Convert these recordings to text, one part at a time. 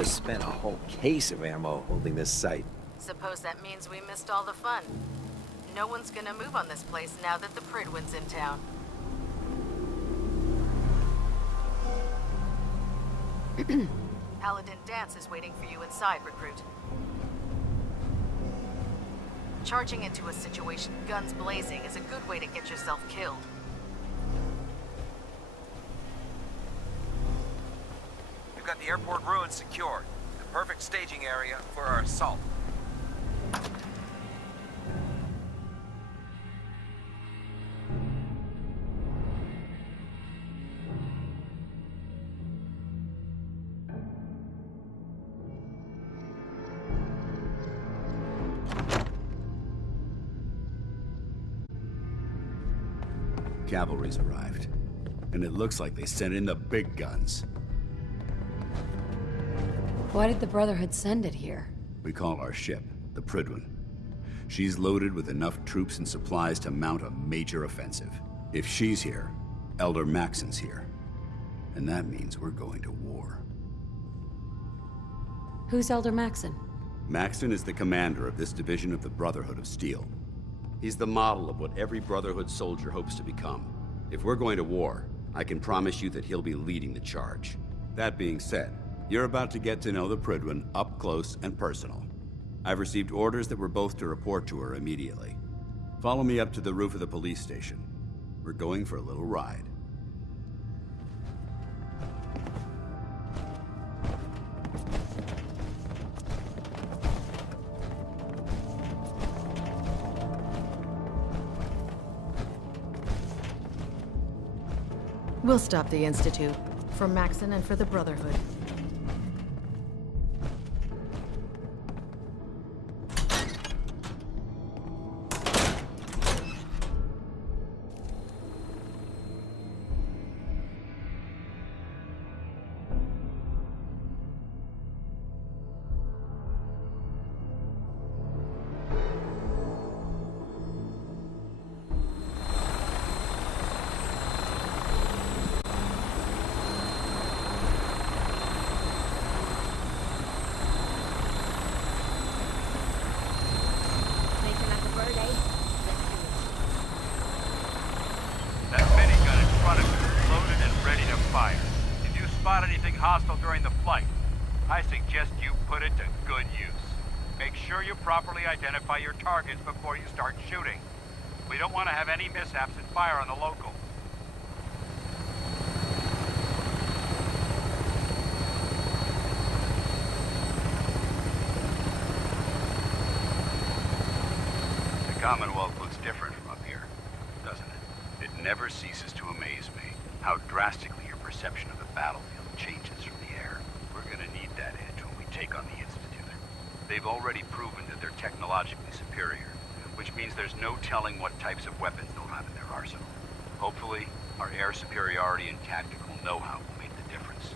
to spend a whole case of ammo holding this site. Suppose that means we missed all the fun. No one's gonna move on this place now that the Prydwen's in town. Paladin Danse is waiting for you inside, recruit. Charging into a situation guns blazing is a good way to get yourself killed. We've got the airport ruins secured. The perfect staging area for our assault. Cavalry's arrived, and it looks like they sent in the big guns. Why did the Brotherhood send it here? We call our ship the Prydwen. She's loaded with enough troops and supplies to mount a major offensive. If she's here, Elder Maxson's here. And that means we're going to war. Who's Elder Maxson? Maxson is the commander of this division of the Brotherhood of Steel. He's the model of what every Brotherhood soldier hopes to become. If we're going to war, I can promise you that he'll be leading the charge. That being said, you're about to get to know the Prydwen up close and personal. I've received orders that we're both to report to her immediately. Follow me up to the roof of the police station. We're going for a little ride. We'll stop the Institute. For Maxson and for the Brotherhood. That minigun in front of you is loaded and ready to fire. If you spot anything hostile during the flight, I suggest you put it to good use. Make sure you properly identify your targets before you start shooting. We don't want to have any mishaps and fire on the local. The Commonwealth looks different from up here, doesn't it? It never ceases to amaze me how drastically your perception of the battlefield changes from the air. We're gonna need that edge when we take on the Institute. They've already proven that they're technologically superior, which means there's no telling what types of weapons they'll have in their arsenal. Hopefully, our air superiority and tactical know-how will make the difference.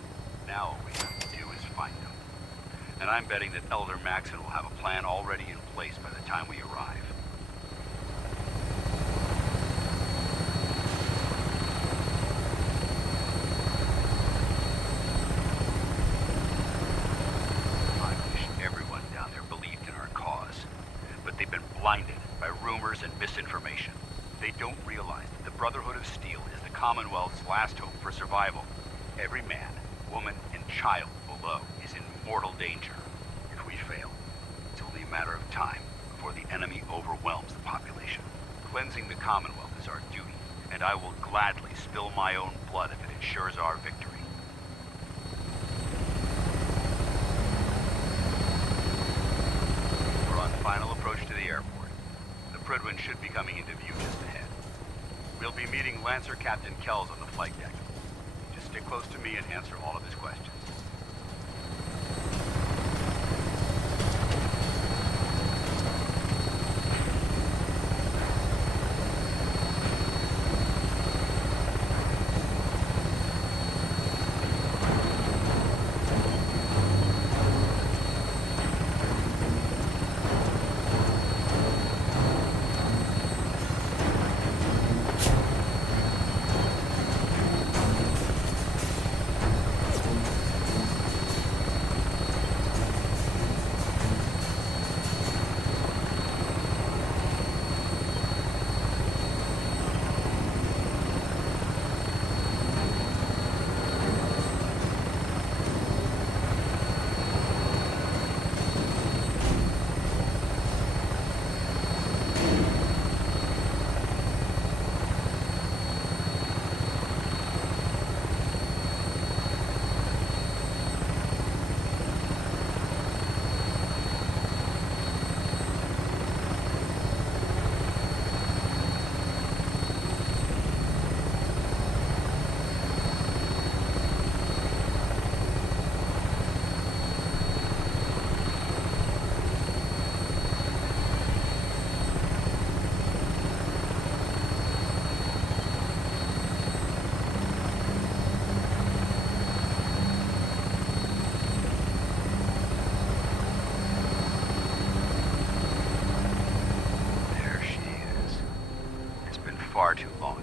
Now all we have to do is find them. And I'm betting that Elder Maxson will have a plan already in place by the time we arrive. Blinded by rumors and misinformation. They don't realize that the Brotherhood of Steel is the Commonwealth's last hope for survival. Every man, woman, and child below is in mortal danger. If we fail, it's only a matter of time before the enemy overwhelms the population. Cleansing the Commonwealth is our duty, and I will gladly spill my own blood if it ensures our victory. We're on final approach to the airport. The Prydwen should be coming into view just ahead. We'll be meeting Lancer Captain Kells on the flight deck. Just stick close to me and answer all of his questions.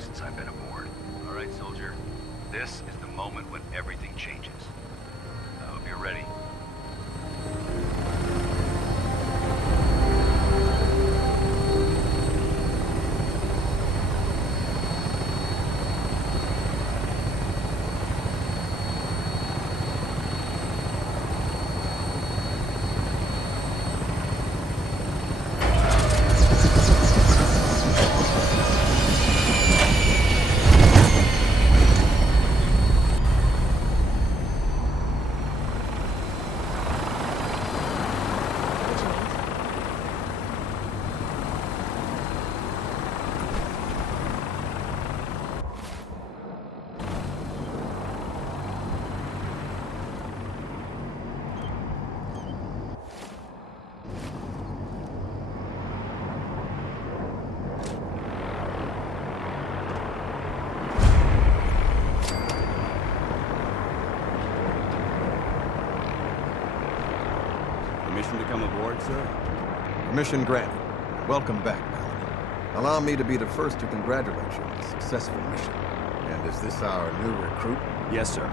since I've been aboard. All right, soldier. This is the moment when everything changes. I hope you're ready. Permission to come aboard, sir? Permission granted. Welcome back, Paladin. Allow me to be the first to congratulate you on a successful mission. And is this our new recruit? Yes, sir.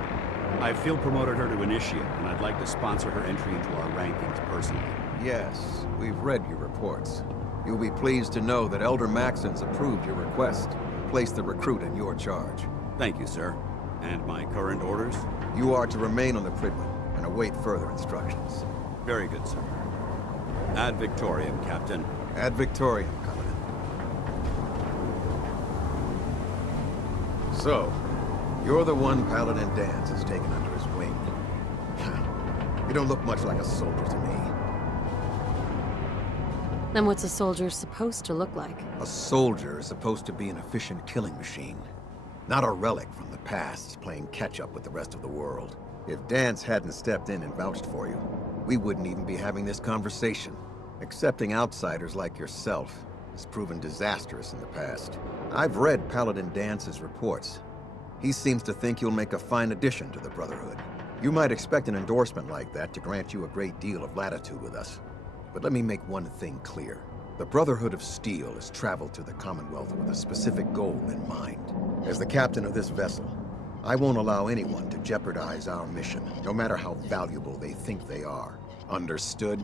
I field promoted her to Initiate, and I'd like to sponsor her entry into our rankings personally. Yes, we've read your reports. You'll be pleased to know that Elder Maxon's approved your request and placed the recruit in your charge. Thank you, sir. And my current orders? You are to remain on the Prydwen and await further instructions. Very good, sir. Ad Victoriam, Captain. Ad Victoriam, Paladin. So, you're the one Paladin Danse has taken under his wing. You don't look much like a soldier to me. Then what's a soldier supposed to look like? A soldier is supposed to be an efficient killing machine. Not a relic from the past, playing catch-up with the rest of the world. If Danse hadn't stepped in and vouched for you, we wouldn't even be having this conversation. Accepting outsiders like yourself has proven disastrous in the past. I've read Paladin Dance's reports. He seems to think you'll make a fine addition to the Brotherhood. You might expect an endorsement like that to grant you a great deal of latitude with us. But let me make one thing clear. The Brotherhood of Steel has traveled to the Commonwealth with a specific goal in mind. As the captain of this vessel, I won't allow anyone to jeopardize our mission, no matter how valuable they think they are. Understood?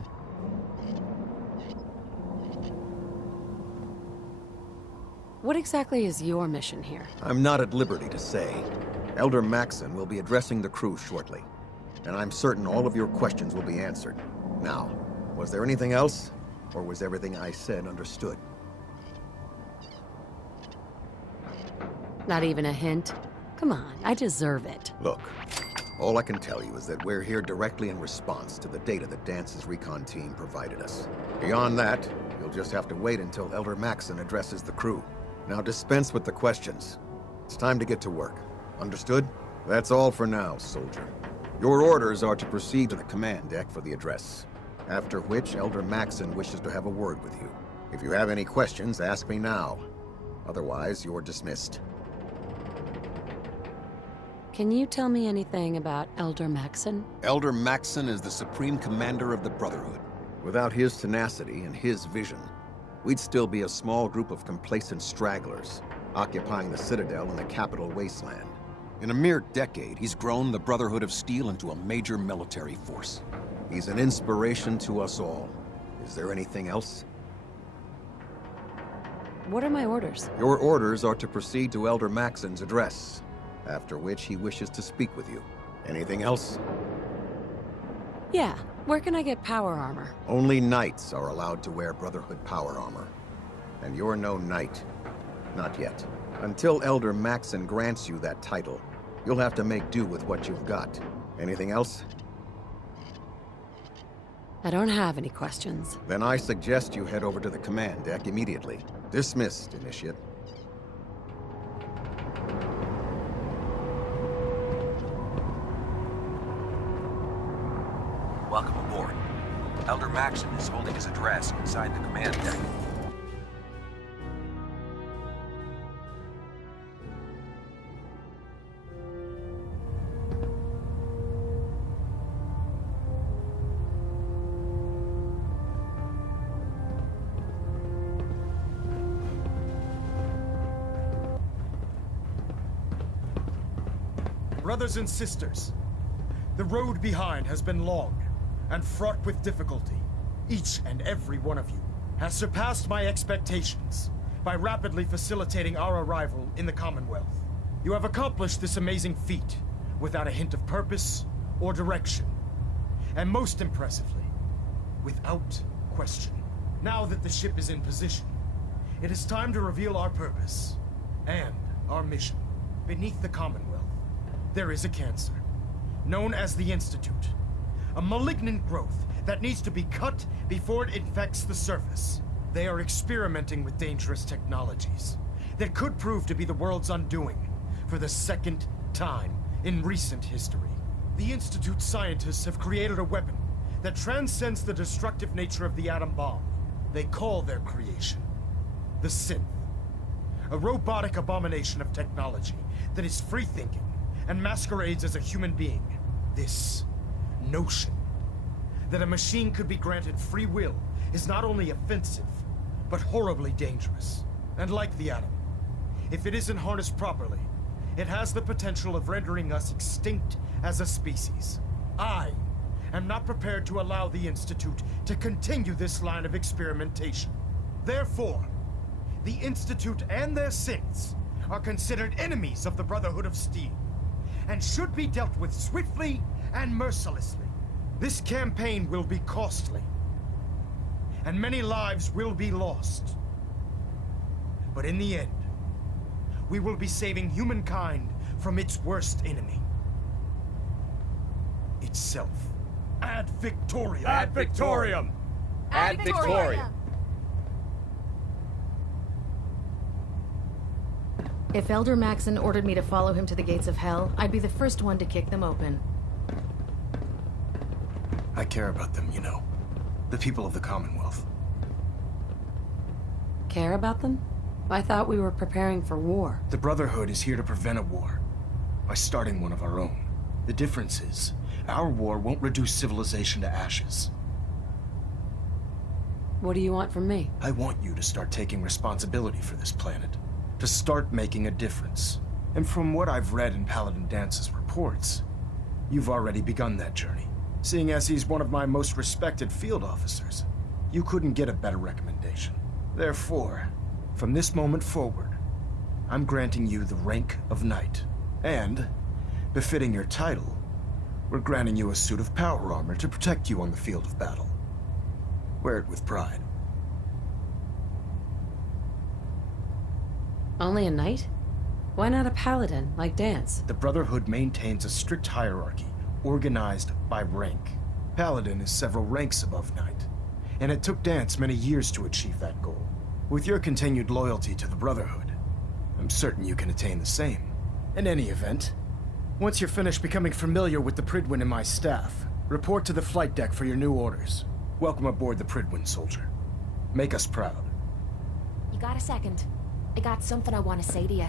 What exactly is your mission here? I'm not at liberty to say. Elder Maxon will be addressing the crew shortly, and I'm certain all of your questions will be answered. Now, was there anything else, or was everything I said understood? Not even a hint? Come on, I deserve it. Look, all I can tell you is that we're here directly in response to the data that Dance's recon team provided us. Beyond that, you'll just have to wait until Elder Maxon addresses the crew. Now dispense with the questions. It's time to get to work. Understood? That's all for now, soldier. Your orders are to proceed to the command deck for the address, after which Elder Maxon wishes to have a word with you. If you have any questions, ask me now. Otherwise, you're dismissed. Can you tell me anything about Elder Maxon? Elder Maxon is the Supreme Commander of the Brotherhood. Without his tenacity and his vision, we'd still be a small group of complacent stragglers, occupying the Citadel in the capital wasteland. In a mere decade, he's grown the Brotherhood of Steel into a major military force. He's an inspiration to us all. Is there anything else? What are my orders? Your orders are to proceed to Elder Maxon's address, after which he wishes to speak with you. Anything else? Yeah, where can I get power armor? Only knights are allowed to wear Brotherhood power armor. And you're no knight. Not yet. Until Elder Maxon grants you that title, you'll have to make do with what you've got. Anything else? I don't have any questions. Then I suggest you head over to the command deck immediately. Dismissed, Initiate. Welcome aboard. Elder Maxon is holding his address inside the command deck. Brothers and sisters, the road behind has been long and fraught with difficulty. Each and every one of you has surpassed my expectations by rapidly facilitating our arrival in the Commonwealth. You have accomplished this amazing feat without a hint of purpose or direction. And most impressively, without question. Now that the ship is in position, it is time to reveal our purpose and our mission. Beneath the Commonwealth, there is a cancer, known as the Institute. A malignant growth that needs to be cut before it infects the surface. They are experimenting with dangerous technologies that could prove to be the world's undoing for the second time in recent history. The Institute's scientists have created a weapon that transcends the destructive nature of the atom bomb. They call their creation the Synth. A robotic abomination of technology that is free-thinking and masquerades as a human being. This notion that a machine could be granted free will is not only offensive, but horribly dangerous. And like the atom, if it isn't harnessed properly, it has the potential of rendering us extinct as a species. I am not prepared to allow the Institute to continue this line of experimentation. Therefore, the Institute and their synths are considered enemies of the Brotherhood of Steel, and should be dealt with swiftly and mercilessly. This campaign will be costly, and many lives will be lost. But in the end, we will be saving humankind from its worst enemy. Itself. Ad Victoriam! Ad Victoriam! Ad Victoriam! If Elder Maxon ordered me to follow him to the gates of hell, I'd be the first one to kick them open. I care about them, you know. The people of the Commonwealth. Care about them? I thought we were preparing for war. The Brotherhood is here to prevent a war by starting one of our own. The difference is, our war won't reduce civilization to ashes. What do you want from me? I want you to start taking responsibility for this planet. To start making a difference. And from what I've read in Paladin Dance's reports, you've already begun that journey. Seeing as he's one of my most respected field officers, you couldn't get a better recommendation. Therefore, from this moment forward, I'm granting you the rank of Knight. And, befitting your title, we're granting you a suit of power armor to protect you on the field of battle. Wear it with pride. Only a knight? Why not a paladin, like Dance? The Brotherhood maintains a strict hierarchy, organized by rank. Paladin is several ranks above Knight, and it took Dance many years to achieve that goal. With your continued loyalty to the Brotherhood, I'm certain you can attain the same. In any event, once you're finished becoming familiar with the Prydwen and my staff, report to the flight deck for your new orders. Welcome aboard the Prydwen, soldier. Make us proud. You got a second? I got something I want to say to you.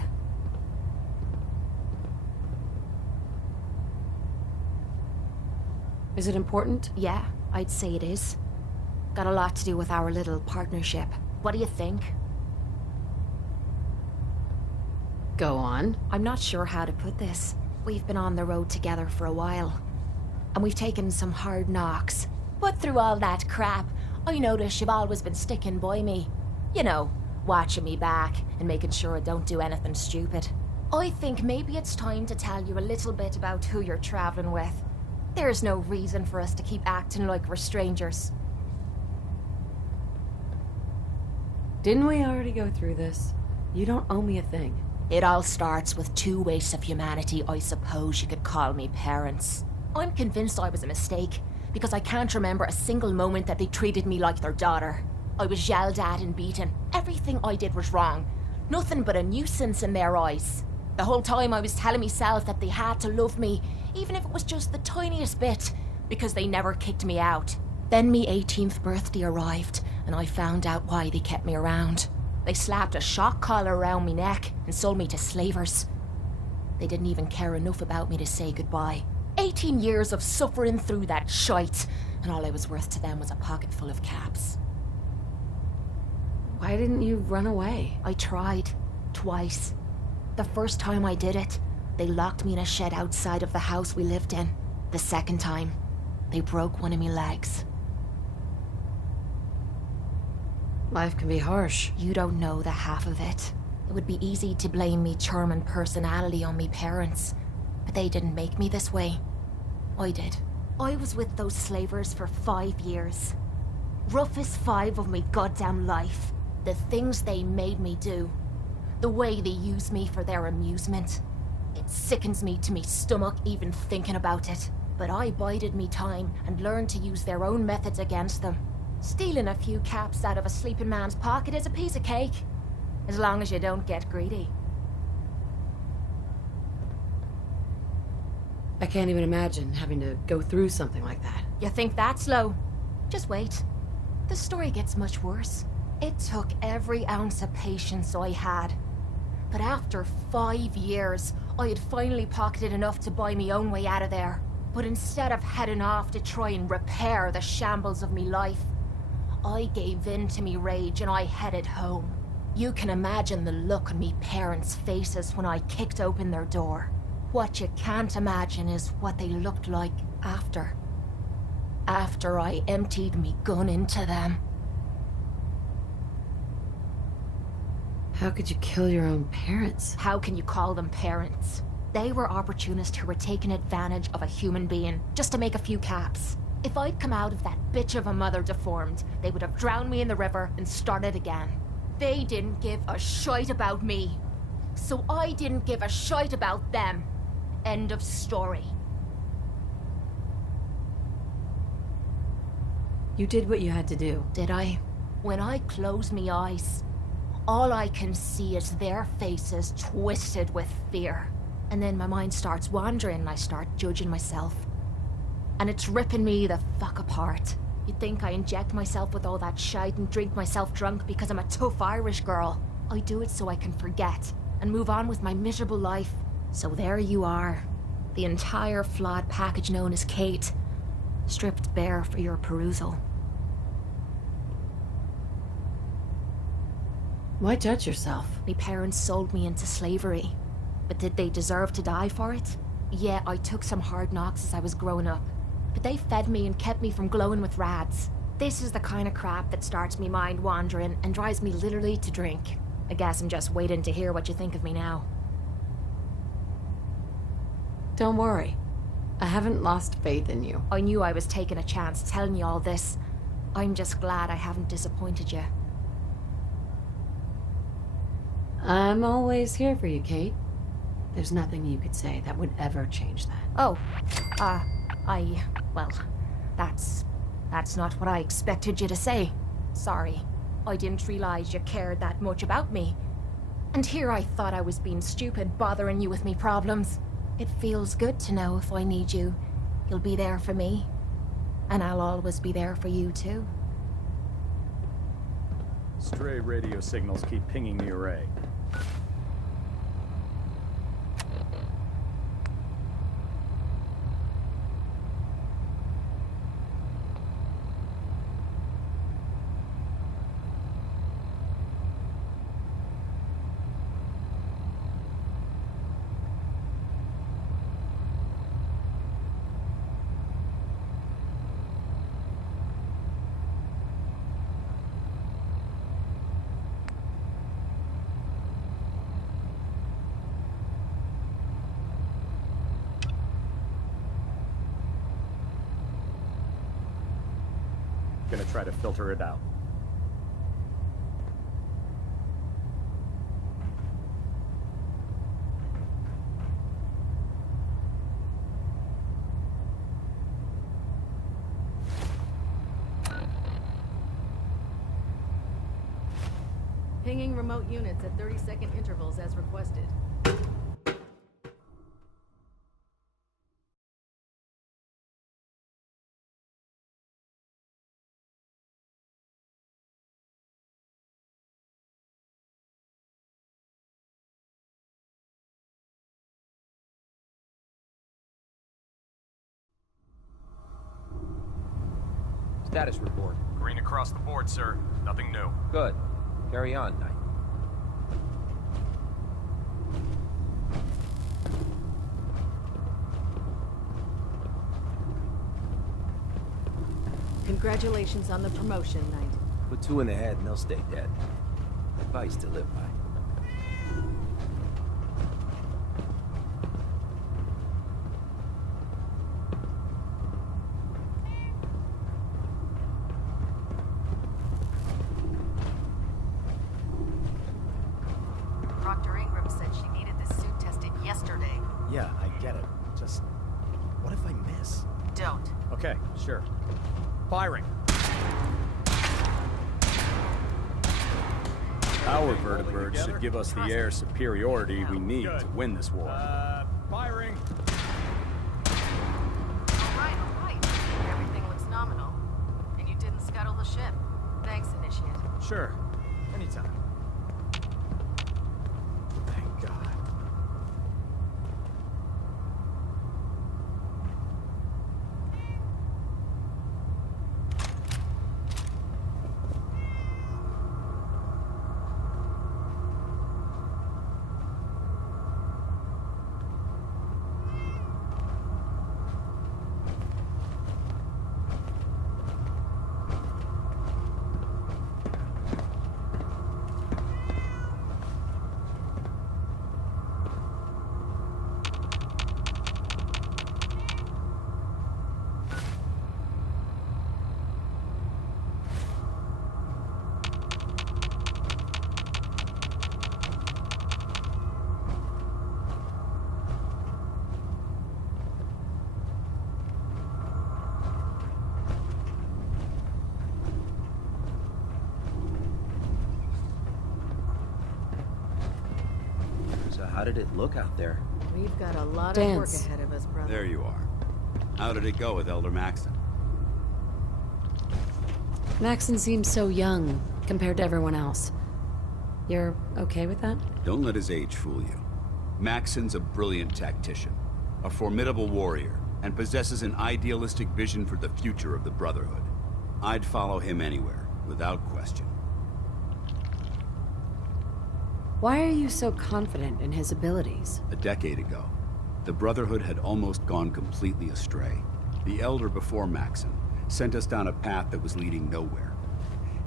Is it important? Yeah, I'd say it is. Got a lot to do with our little partnership. What do you think? Go on. I'm not sure how to put this. We've been on the road together for a while, and we've taken some hard knocks. But through all that crap, I notice you've always been sticking by me. You know, watching me back and making sure I don't do anything stupid. I think maybe it's time to tell you a little bit about who you're traveling with. There's no reason for us to keep acting like we're strangers. Didn't we already go through this? You don't owe me a thing. It all starts with two wastes of humanity I suppose you could call me parents. I'm convinced I was a mistake, because I can't remember a single moment that they treated me like their daughter. I was yelled at and beaten. Everything I did was wrong. Nothing but a nuisance in their eyes. The whole time I was telling myself that they had to love me, even if it was just the tiniest bit, because they never kicked me out. Then me 18th birthday arrived, and I found out why they kept me around. They slapped a shock collar around me neck and sold me to slavers. They didn't even care enough about me to say goodbye. 18 years of suffering through that shite, and all I was worth to them was a pocket full of caps. Why didn't you run away? I tried. Twice. The first time I did it, They locked me in a shed outside of the house we lived in. The second time, they broke one of me legs. Life can be harsh. You don't know the half of it. It would be easy to blame me charm and personality on me parents, but they didn't make me this way. I did. I was with those slavers for 5 years. Roughest 5 of me goddamn life. The things they made me do. The way they used me for their amusement. It sickens me to me stomach even thinking about it. But I bided me time and learned to use their own methods against them. Stealing a few caps out of a sleeping man's pocket is a piece of cake. As long as you don't get greedy. I can't even imagine having to go through something like that. You think that's low? Just wait. The story gets much worse. It took every ounce of patience I had. But after 5 years, I had finally pocketed enough to buy me own way out of there. But instead of heading off to try and repair the shambles of me life, I gave in to me rage and I headed home. You can imagine the look on me parents' faces when I kicked open their door. What you can't imagine is what they looked like after. After I emptied me gun into them. How could you kill your own parents? How can you call them parents? They were opportunists who were taking advantage of a human being just to make a few caps. If I'd come out of that bitch of a mother deformed, they would have drowned me in the river and started again. They didn't give a shite about me. So I didn't give a shite about them. End of story. You did what you had to do. Did I? When I close me eyes, all I can see is their faces twisted with fear. And then my mind starts wandering and I start judging myself. And it's ripping me the fuck apart. You'd think I inject myself with all that shite and drink myself drunk because I'm a tough Irish girl. I do it so I can forget and move on with my miserable life. So there you are. The entire flawed package known as Kate. Stripped bare for your perusal. Why judge yourself? My parents sold me into slavery. But did they deserve to die for it? Yeah, I took some hard knocks as I was growing up. But they fed me and kept me from glowing with rads. This is the kind of crap that starts me mind wandering and drives me literally to drink. I guess I'm just waiting to hear what you think of me now. Don't worry. I haven't lost faith in you. I knew I was taking a chance telling you all this. I'm just glad I haven't disappointed you. I'm always here for you, Kate. There's nothing you could say that would ever change that. Oh, well, that's not what I expected you to say. Sorry. I didn't realize you cared that much about me. And here I thought I was being stupid, bothering you with me problems. It feels good to know if I need you, you'll be there for me. And I'll always be there for you, too. Stray radio signals keep pinging the array. Gonna try to filter it out. Pinging remote units at 30-second intervals as requested. Status report. Green across the board, sir. Nothing new. Good. Carry on, Knight. Congratulations on the promotion, Knight. Put two in the head and they'll stay dead. Advice to live by. Proctor Ingram said she needed this suit tested yesterday. Yeah, I get it. Just... what if I miss? Don't. Okay, sure. Firing. Our vertibirds should give us the air superiority we need to win this war. Firing. All right. Everything looks nominal. And you didn't scuttle the ship. Thanks, Initiate. Sure. Anytime. Thank God. So how did it look out there? We've got a lot of work ahead of us, brother. There you are. How did it go with Elder Maxon? Maxon seems so young compared to everyone else. You're okay with that? Don't let his age fool you. Maxon's a brilliant tactician, a formidable warrior, and possesses an idealistic vision for the future of the Brotherhood. I'd follow him anywhere, without question. Why are you so confident in his abilities? A decade ago, the Brotherhood had almost gone completely astray. The Elder before Maxon sent us down a path that was leading nowhere.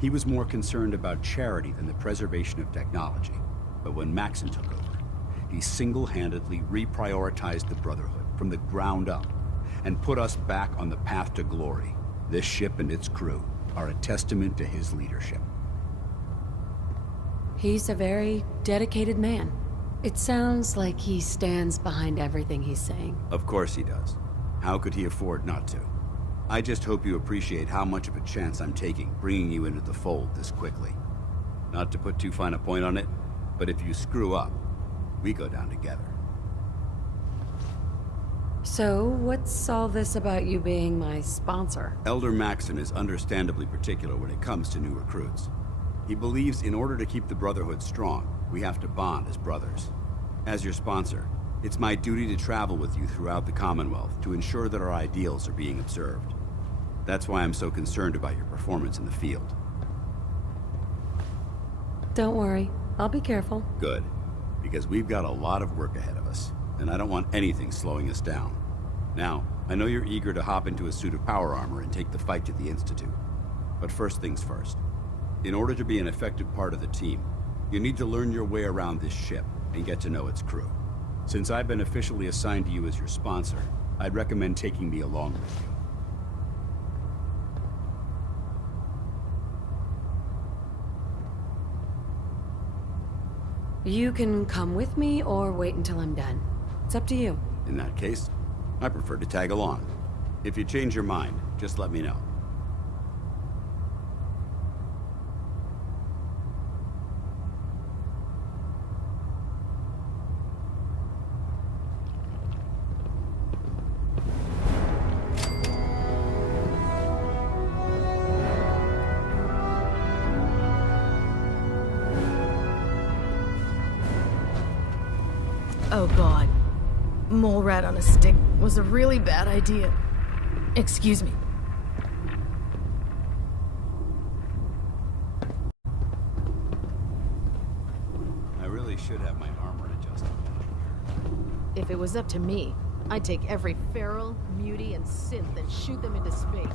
He was more concerned about charity than the preservation of technology. But when Maxon took over, he single-handedly reprioritized the Brotherhood from the ground up and put us back on the path to glory. This ship and its crew are a testament to his leadership. He's a very dedicated man. It sounds like he stands behind everything he's saying. Of course he does. How could he afford not to? I just hope you appreciate how much of a chance I'm taking bringing you into the fold this quickly. Not to put too fine a point on it, but if you screw up, we go down together. So, what's all this about you being my sponsor? Elder Maxon is understandably particular when it comes to new recruits. He believes in order to keep the Brotherhood strong, we have to bond as brothers. As your sponsor, it's my duty to travel with you throughout the Commonwealth to ensure that our ideals are being observed. That's why I'm so concerned about your performance in the field. Don't worry, I'll be careful. Good, because we've got a lot of work ahead of us, and I don't want anything slowing us down. Now, I know you're eager to hop into a suit of power armor and take the fight to the Institute. But first things first. In order to be an effective part of the team, you need to learn your way around this ship and get to know its crew. Since I've been officially assigned to you as your sponsor, I'd recommend taking me along with you. You can come with me or wait until I'm done. It's up to you. In that case, I prefer to tag along. If you change your mind, just let me know. Oh god. Mole rat on a stick was a really bad idea. Excuse me. I really should have my armor adjusted. If it was up to me, I'd take every feral, mutie, and synth and shoot them into space.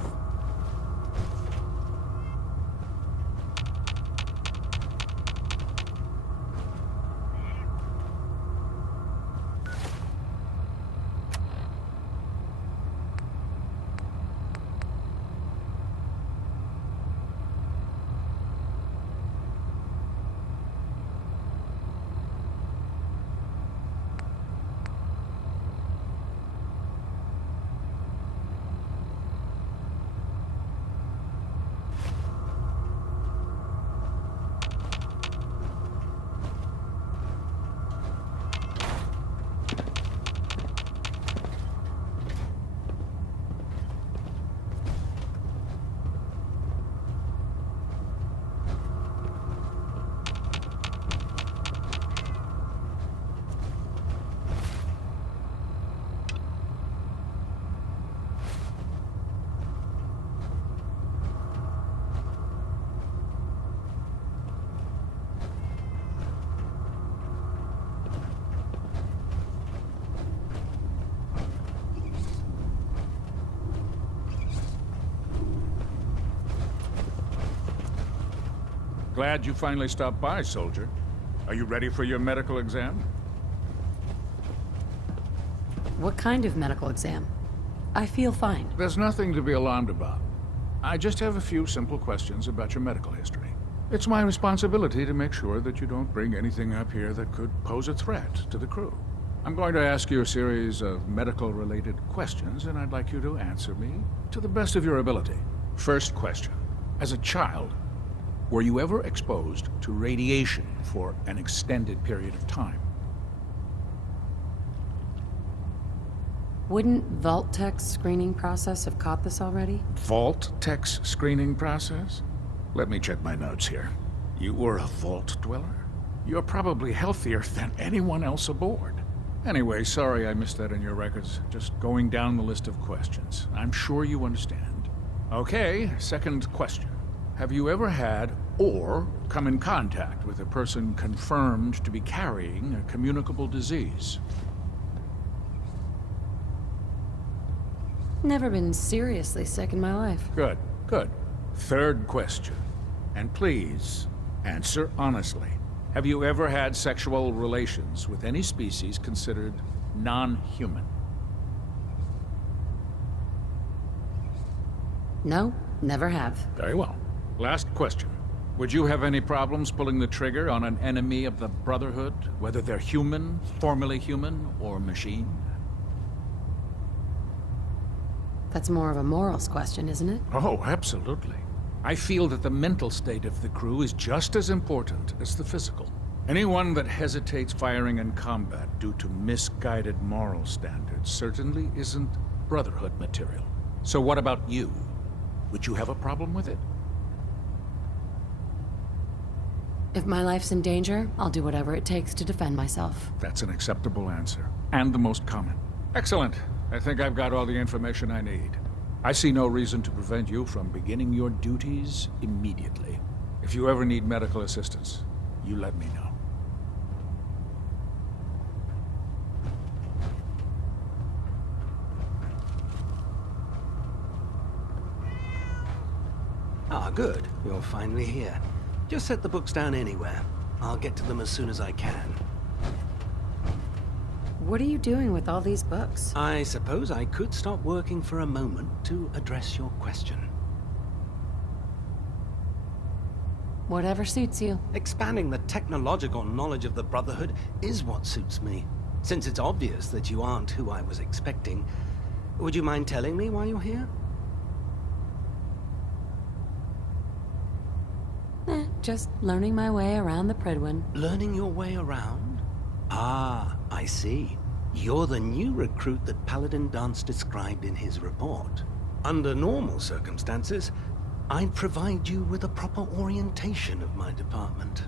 Glad you finally stopped by, soldier. Are you ready for your medical exam? What kind of medical exam? I feel fine. There's nothing to be alarmed about. I just have a few simple questions about your medical history. It's my responsibility to make sure that you don't bring anything up here that could pose a threat to the crew. I'm going to ask you a series of medical-related questions, and I'd like you to answer me to the best of your ability. First question. As a child, were you ever exposed to radiation for an extended period of time? Wouldn't Vault-Tech's screening process have caught this already? Vault-Tech's screening process? Let me check my notes here. You were a Vault dweller? You're probably healthier than anyone else aboard. Anyway, sorry I missed that in your records. Just going down the list of questions. I'm sure you understand. Okay, second question. Have you ever had or come in contact with a person confirmed to be carrying a communicable disease? Never been seriously sick in my life. Good, good. Third question. And please, answer honestly. Have you ever had sexual relations with any species considered non-human? No, never have. Very well. Last question. Would you have any problems pulling the trigger on an enemy of the Brotherhood, whether they're human, formerly human, or machine? That's more of a morals question, isn't it? Oh, absolutely. I feel that the mental state of the crew is just as important as the physical. Anyone that hesitates firing in combat due to misguided moral standards certainly isn't Brotherhood material. So what about you? Would you have a problem with it? If my life's in danger, I'll do whatever it takes to defend myself. That's an acceptable answer, and the most common. Excellent. I think I've got all the information I need. I see no reason to prevent you from beginning your duties immediately. If you ever need medical assistance, you let me know. Ah, good. You're finally here. Just set the books down anywhere. I'll get to them as soon as I can. What are you doing with all these books? I suppose I could stop working for a moment to address your question. Whatever suits you. Expanding the technological knowledge of the Brotherhood is what suits me. Since it's obvious that you aren't who I was expecting, would you mind telling me why you're here? Just learning my way around the Prydwen. Learning your way around? Ah, I see. You're the new recruit that Paladin Danse described in his report. Under normal circumstances, I'd provide you with a proper orientation of my department.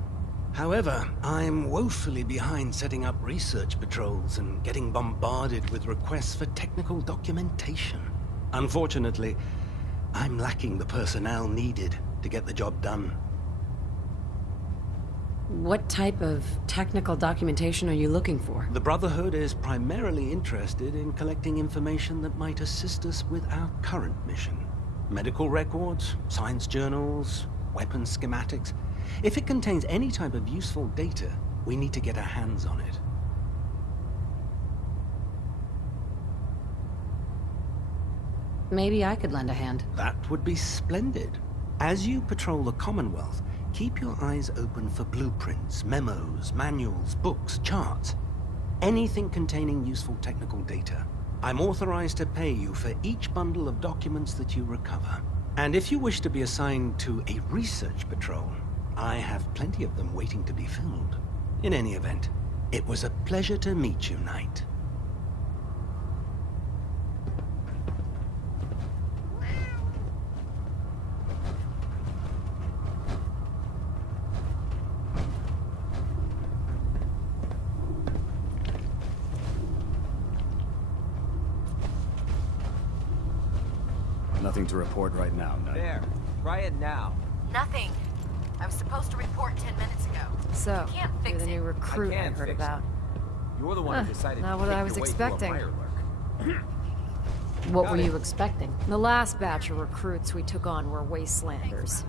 However, I'm woefully behind setting up research patrols and getting bombarded with requests for technical documentation. Unfortunately, I'm lacking the personnel needed to get the job done. What type of technical documentation are you looking for? The Brotherhood is primarily interested in collecting information that might assist us with our current mission. Medical records, science journals, weapon schematics. If it contains any type of useful data, we need to get our hands on it. Maybe I could lend a hand. That would be splendid. As you patrol the Commonwealth, keep your eyes open for blueprints, memos, manuals, books, charts. Anything containing useful technical data. I'm authorized to pay you for each bundle of documents that you recover. And if you wish to be assigned to a research patrol, I have plenty of them waiting to be filled. In any event, it was a pleasure to meet you, Knight. Nothing to report right now, Knight. There. Try it now. Nothing. I was supposed to report 10 minutes ago. So, You can't fix you're the it. new recruit I heard about. You're the one who decided Not to what pick I was your way expecting. through a Mirelurk. What were you expecting? The last batch of recruits we took on were wastelanders.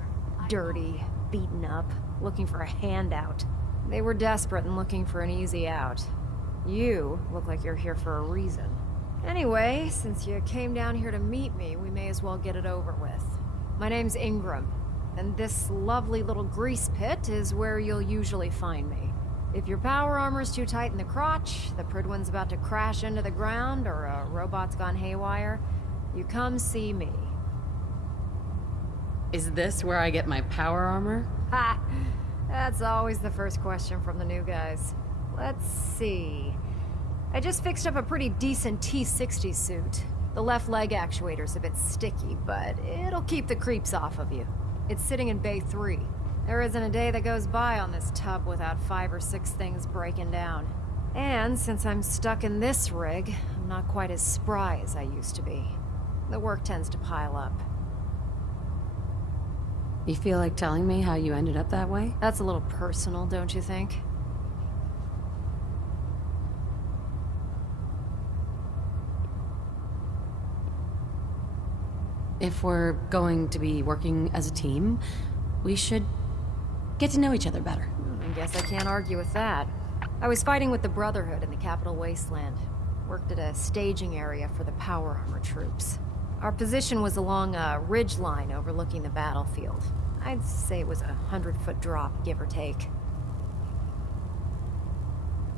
Dirty, beaten up, looking for a handout. They were desperate and looking for an easy out. You look like you're here for a reason. Anyway, since you came down here to meet me, we may as well get it over with. My name's Ingram, and this lovely little grease pit is where you'll usually find me. If your power armor's too tight in the crotch, the Prydwen's about to crash into the ground, or a robot's gone haywire, you come see me. Is this where I get my power armor? Ha! That's always the first question from the new guys. Let's see. I just fixed up a pretty decent T-60 suit. The left leg actuator's a bit sticky, but it'll keep the creeps off of you. It's sitting in Bay 3. There isn't a day that goes by on this tub without 5 or 6 things breaking down. And since I'm stuck in this rig, I'm not quite as spry as I used to be. The work tends to pile up. You feel like telling me how you ended up that way? That's a little personal, don't you think? If we're going to be working as a team, we should get to know each other better. I guess I can't argue with that. I was fighting with the Brotherhood in the Capital Wasteland. Worked at a staging area for the power armor troops. Our position was along a ridge line overlooking the battlefield. I'd say it was a 100-foot drop, give or take.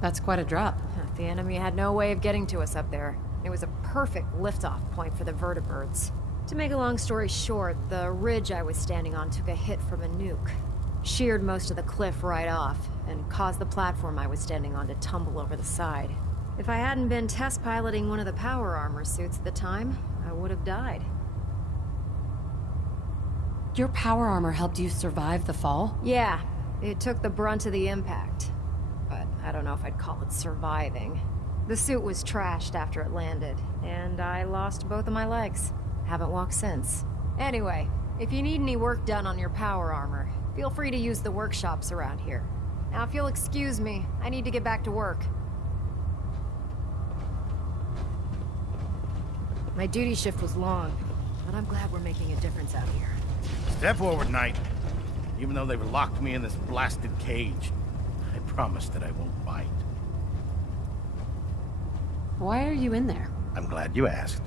That's quite a drop. The enemy had no way of getting to us up there. It was a perfect liftoff point for the vertibirds. To make a long story short, the ridge I was standing on took a hit from a nuke. Sheared most of the cliff right off, and caused the platform I was standing on to tumble over the side. If I hadn't been test piloting one of the power armor suits at the time, I would have died. Your power armor helped you survive the fall? Yeah, it took the brunt of the impact. But I don't know if I'd call it surviving. The suit was trashed after it landed, and I lost both of my legs. Haven't walked since. Anyway, if you need any work done on your power armor, feel free to use the workshops around here. Now if you'll excuse me, I need to get back to work. My duty shift was long, but I'm glad we're making a difference out here. Step forward, Knight. Even though they've locked me in this blasted cage, I promise that I won't bite. Why are you in there? I'm glad you asked.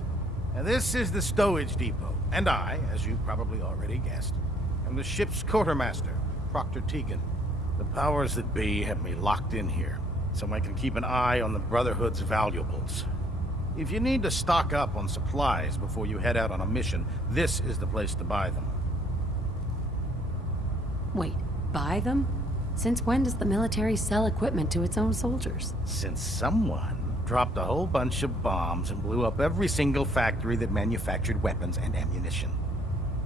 Now, this is the stowage depot, and I, as you probably already guessed, am the ship's quartermaster, Proctor Tegan. The powers that be have me locked in here, so I can keep an eye on the Brotherhood's valuables. If you need to stock up on supplies before you head out on a mission, this is the place to buy them. Wait, buy them? Since when does the military sell equipment to its own soldiers? Since someone dropped a whole bunch of bombs and blew up every single factory that manufactured weapons and ammunition.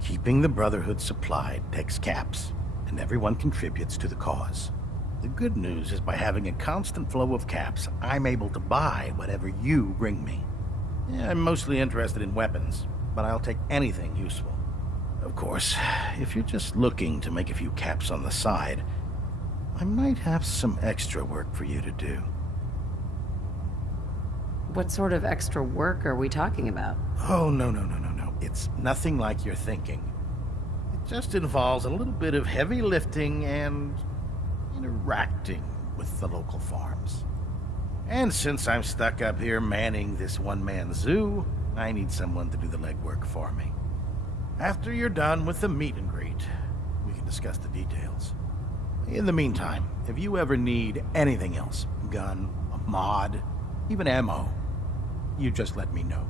Keeping the Brotherhood supplied takes caps, and everyone contributes to the cause. The good news is by having a constant flow of caps, I'm able to buy whatever you bring me. Yeah, I'm mostly interested in weapons, but I'll take anything useful. Of course, if you're just looking to make a few caps on the side, I might have some extra work for you to do. What sort of extra work are we talking about? Oh, no. It's nothing like you're thinking. It just involves a little bit of heavy lifting and interacting with the local farms. And since I'm stuck up here manning this one-man zoo, I need someone to do the legwork for me. After you're done with the meet and greet, we can discuss the details. In the meantime, if you ever need anything else, gun, a mod, even ammo, you just let me know.